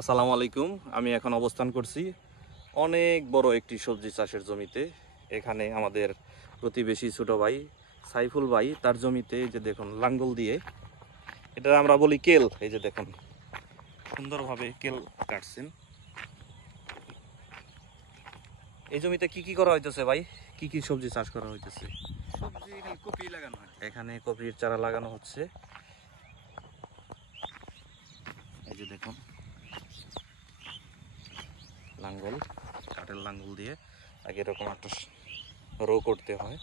আসসালামু আলাইকুম। আমি এখন অবস্থান করছি অনেক বড় একটি সবজি চাষের জমিতে। এখানে আমাদের প্রতিবেশী ছোট ভাই সাইফুল ভাই তার জমিতে এই যে দেখুন লাঙ্গল দিয়ে, এটা আমরা বলি কেল, এই যে দেখুন সুন্দরভাবে কেল কাটছেন। এই জমিতে কি কি করা হইতেছে ভাই? কি কি সবজি চাষ করা হইতেছে? সবজি এখানে কপি লাগানো হয়। এখানে কপির চারা লাগানো হচ্ছে। এই যে দেখুন লাঙ্গল, কাঠের লাঙ্গল দিয়ে আগে এরকম একটা রো করতে হয়।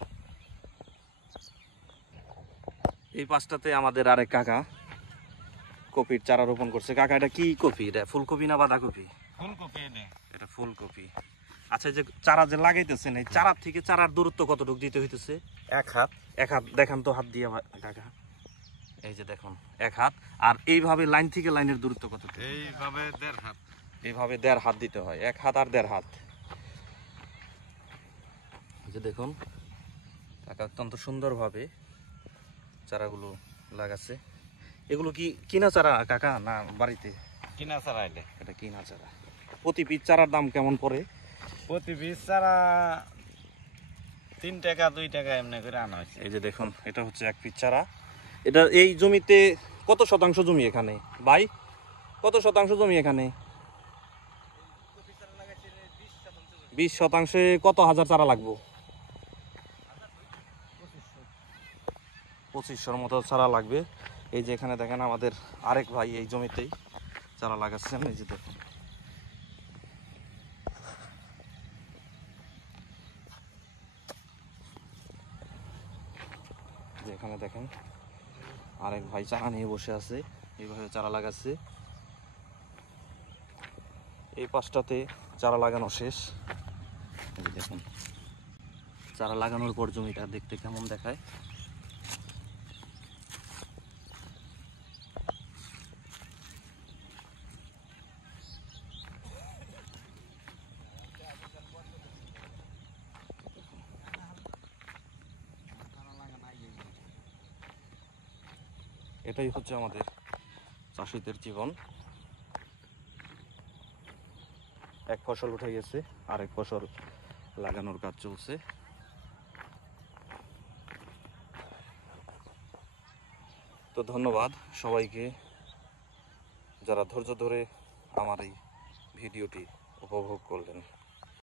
এই পাশটাতে আমাদের আরেক কাকা কপির চারা রোপণ করছে। কাকা, এটা কি কপি? এটা ফুলকপি না বাঁধাকপি? ফুলকপি এটা ফুলকপি। আচ্ছা, যে চারা যে লাগাইতেছেন, এই চারার থেকে চারার দূরত্ব কতটুকু দিতে হইতেছে? 1 হাত। 1 হাত দেখান তো, হাত দিয়ে কাকা। এই যে দেখুন 1 হাত। আর এইভাবে লাইন থেকে লাইনের দূরত্ব কতটুকু? এইভাবে 1.5 হাত। এইভাবে 1.5 হাত দিতে হয়। 1 হাত আর 1.5 হাত। এই যে দেখুন কাকা অত্যন্ত সুন্দরভাবে চারাগুলো লাগাচ্ছে। এগুলো কি কিনা চারা কাকা না বাড়িতে? কিনা চারা এলে এটা কিনা চারা। প্রতি পিস চারার দাম কেমন পড়ে? প্রতি পিস চারা 3 টাকা 2 টাকা এমনি করে আনা হয়েছে। এই যে দেখুন এটা হচ্ছে 1 পিস চারা। এটা এই জমিতে কত শতাংশ জমি এখানে ভাই? কত শতাংশ জমি এখানে? 20 শতাংশে কত হাজার চারা লাগবে? 2500-র মতো চারা লাগবে। এই যে এখানে দেখেন আমাদের আরেক ভাই এই জমিতেই চারা লাগাচ্ছেন। এই যে দেখুন যে এখানে দেখেন আরেক ভাই চারা নিয়ে বসে আছে, এইভাবে চারা লাগাচ্ছে। এই পাশটাতে চারা লাগানো শেষ। এই যে দেখুন চারা লাগানোর পর জমিটা দেখতে কেমন দেখায়। এটাই হচ্ছে আমাদের চাষিদের জীবন। এক ফসল উঠে গেছে, আরেক ফসল লাগানোর কাজ চলছে। তো ধন্যবাদ সবাইকে যারা ধৈর্য ধরে আমার এই ভিডিওটি উপভোগ করলেন।